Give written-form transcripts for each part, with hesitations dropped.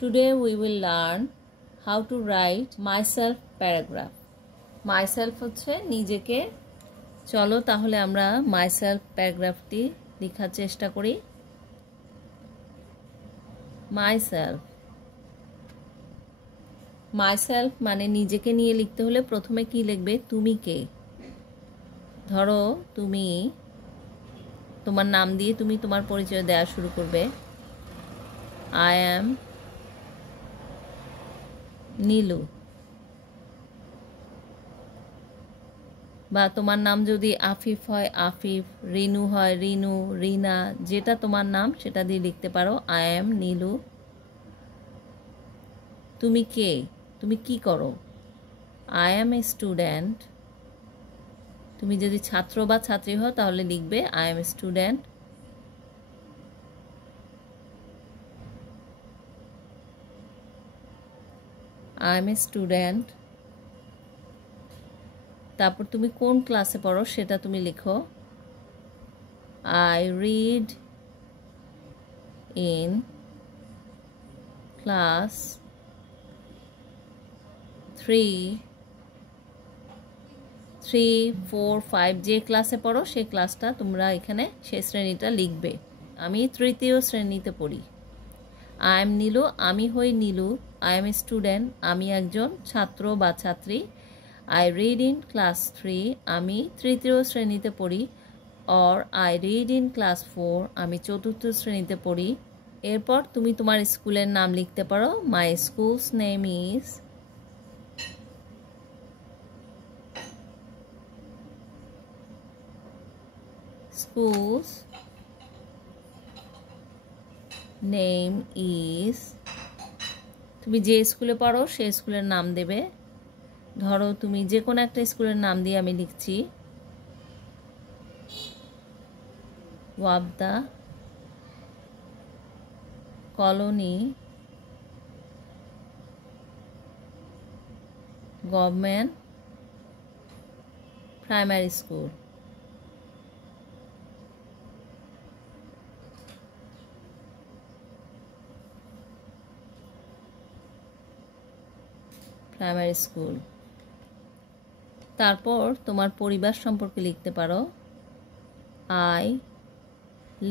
Today we will learn how to write myself paragraph. Myself হচ্ছে নিজেকে। চলো তাহলে আমরা myself প্যারাগ্রাফটি লেখার চেষ্টা করি। myself মানে নিজেকে নিয়ে লিখতে হলে প্রথমে কি লিখবে? তুমি কে। ধরো তুমি তোমার নাম দিয়ে তুমি তোমার পরিচয় দেওয়া শুরু করবে। I am Nilu. বা তোমার নাম যদি আফিফ হয় আফিফ, রিনু হয় রিনু, রিনা, যেটা তোমার নাম সেটা দিয়ে লিখতে পারো। I am Nilu. তুমি কে? তুমি কি করো? I am a student। তুমি যদি ছাত্র বা ছাত্রী হও তাহলে লিখবে I am a student। I am a student। তারপর তুমি কোন ক্লাসে পড়ো সেটা তুমি লিখো। I read in class 3, 4, 5 যে ক্লাসে পড়ো সেই ক্লাসটা তোমরা এখানে সেই শ্রেণীটা লিখবে। আমি তৃতীয় শ্রেণীতে পড়ি। I am নীলু, আমি হই Nilu. I am a student, আমি একজন ছাত্র বা ছাত্রী। I read in class 3, আমি তৃতীয় শ্রেণীতে পড়ি। or I read in class 4, আমি চতুর্থ শ্রেণীতে পড়ি। এরপর তুমি তোমার স্কুলের নাম লিখতে পারো। My school's name is তুমি যে স্কুলে পড়ো সেই স্কুলের নাম দেবে। ধরো তুমি যে কোনো একটা স্কুলের নাম দিয়ে আমি লিখছি ওয়াবদা colony government primary school. Primary school. তারপর তোমার পরিবার সম্পর্কে লিখতে পারো। I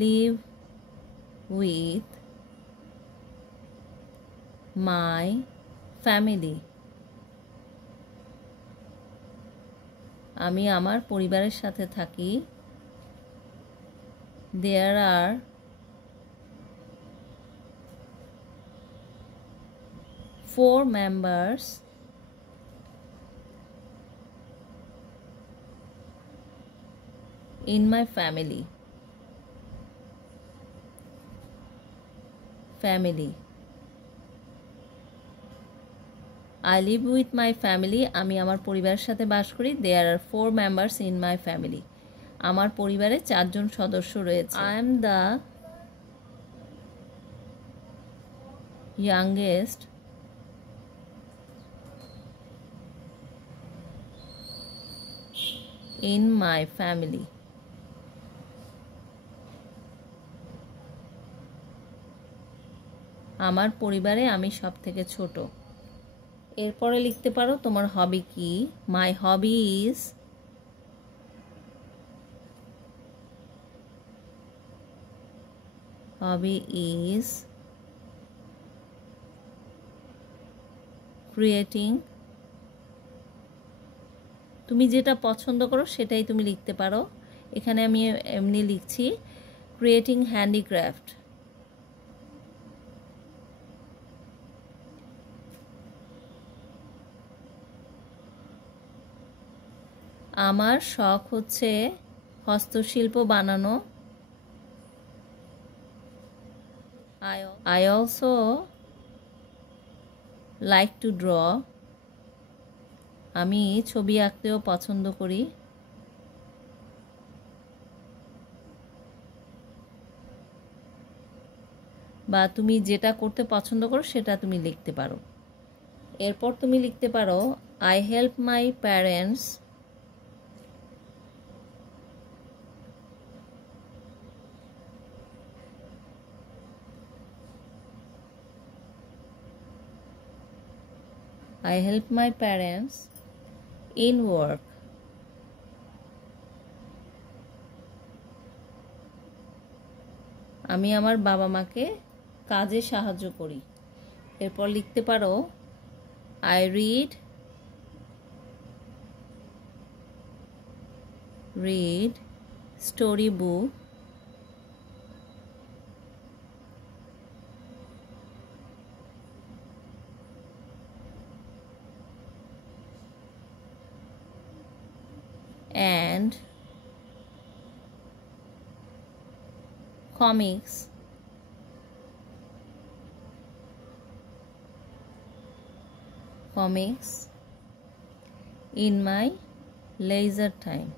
live with my family। আমি আমার পরিবারের সাথে থাকি। There are 4 members in my family। I live with my family, আমি আমার পরিবারের সাথে বাস করি। There are 4 members in my family, আমার পরিবারে 4 জন সদস্য রয়েছে। I am the youngest in my family। আমার পরিবারে আমি সব থেকে ছোট। এরপরে লিখতে পারো তোমার হবি কি। My hobby is creating। তুমি যেটা পছন্দ করো সেটাই তুমি লিখতে পারো। এখানে আমি এমনি লিখছি ক্রিয়েটিং হ্যান্ডিক্রাফট। আমার শখ হচ্ছে হস্তশিল্প বানানো। I also like to draw। আমি ছবি আঁকতেও পছন্দ করি। বা তুমি যেটা করতে পছন্দ করো সেটা তুমি লিখতে পারো। এরপর তুমি লিখতে পারো I help my parents I help my parents in work. আমি আমার বাবা মাকে কাজে সাহায্য করি। এরপর লিখতে পারো I read story book and comics in my leisure time.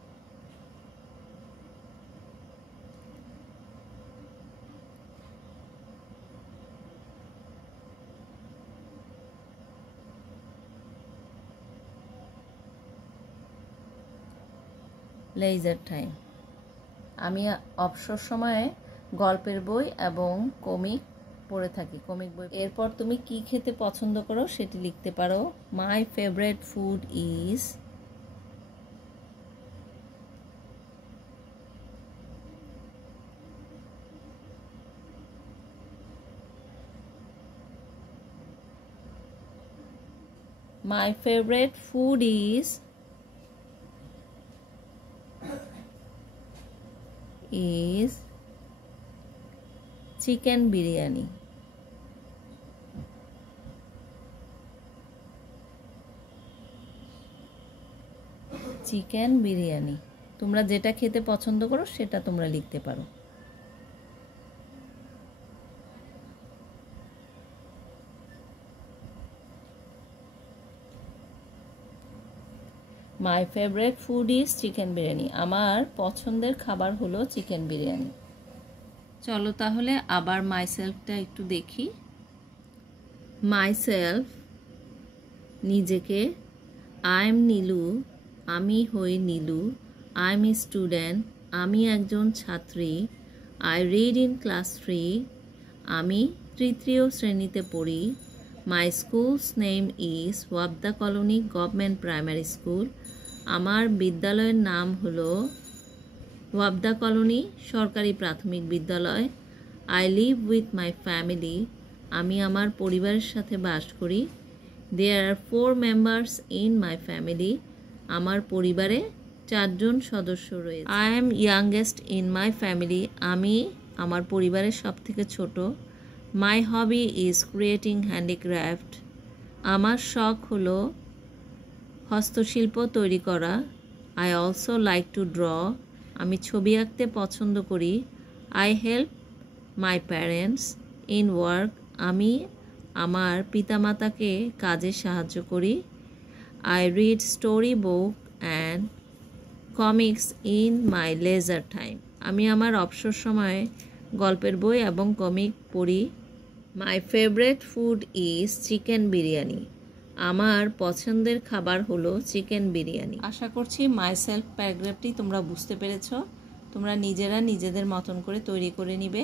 Leisure time. আমি অবসর সময়ে গল্পের বই এবং কমিক পড়ে থাকি, কমিক বই। এরপর তুমি কি খেতে পছন্দ করো সেটি লিখতে পারো। My favourite food is chicken biryani. তোমরা যেটা খেতে পছন্দ করো সেটা তোমরা লিখতে পারো। My favourite food is chicken biryani. আমার পছন্দের খাবার হলো চিকেন বিরিয়ানি। চলো তাহলে আবার মাইসেলফটা একটু দেখি। মাইসেলফ নিজেকে, আই এম নীলু, আমি হই Nilu. I M a student, আমি একজন ছাত্রী। আই রিড ইন ক্লাস 3, আমি তৃতীয় শ্রেণীতে পড়ি। মাই স্কুলস নেম ইজ ওয়াবদা কলোনি গভর্নমেন্ট প্রাইমারি স্কুল, আমার বিদ্যালয়ের নাম হলো ওয়াবদা কলোনি সরকারি প্রাথমিক বিদ্যালয়। I live with my family, আমি আমার পরিবারের সাথে বাস করি। There are 4 members in my family, আমার পরিবারে 4 জন সদস্য রয়েছে। I am youngest in my family, আমি আমার পরিবারের সবথেকে ছোট। My hobby is creating handicraft, আমার শখ হলো হস্তশিল্প তৈরি করা। I also like to draw, আমি ছবি আঁকতে পছন্দ করি। I help my parents in work, আমি আমার পিতামাতাকে কাজে সাহায্য করি। I read story book and comics in my leisure time, আমি আমার অবসর সময়ে গল্পের বই এবং কমিক পড়ি। My favourite food is chicken biryani, আমার পছন্দের খাবার হলো চিকেন বিরিয়ানি। আশা করছি মাইসেলফ প্যারাগ্রাফটি তোমরা বুঝতে পেরেছো। তোমরা নিজেরা নিজেদের মতন করে তৈরি করে নিবে।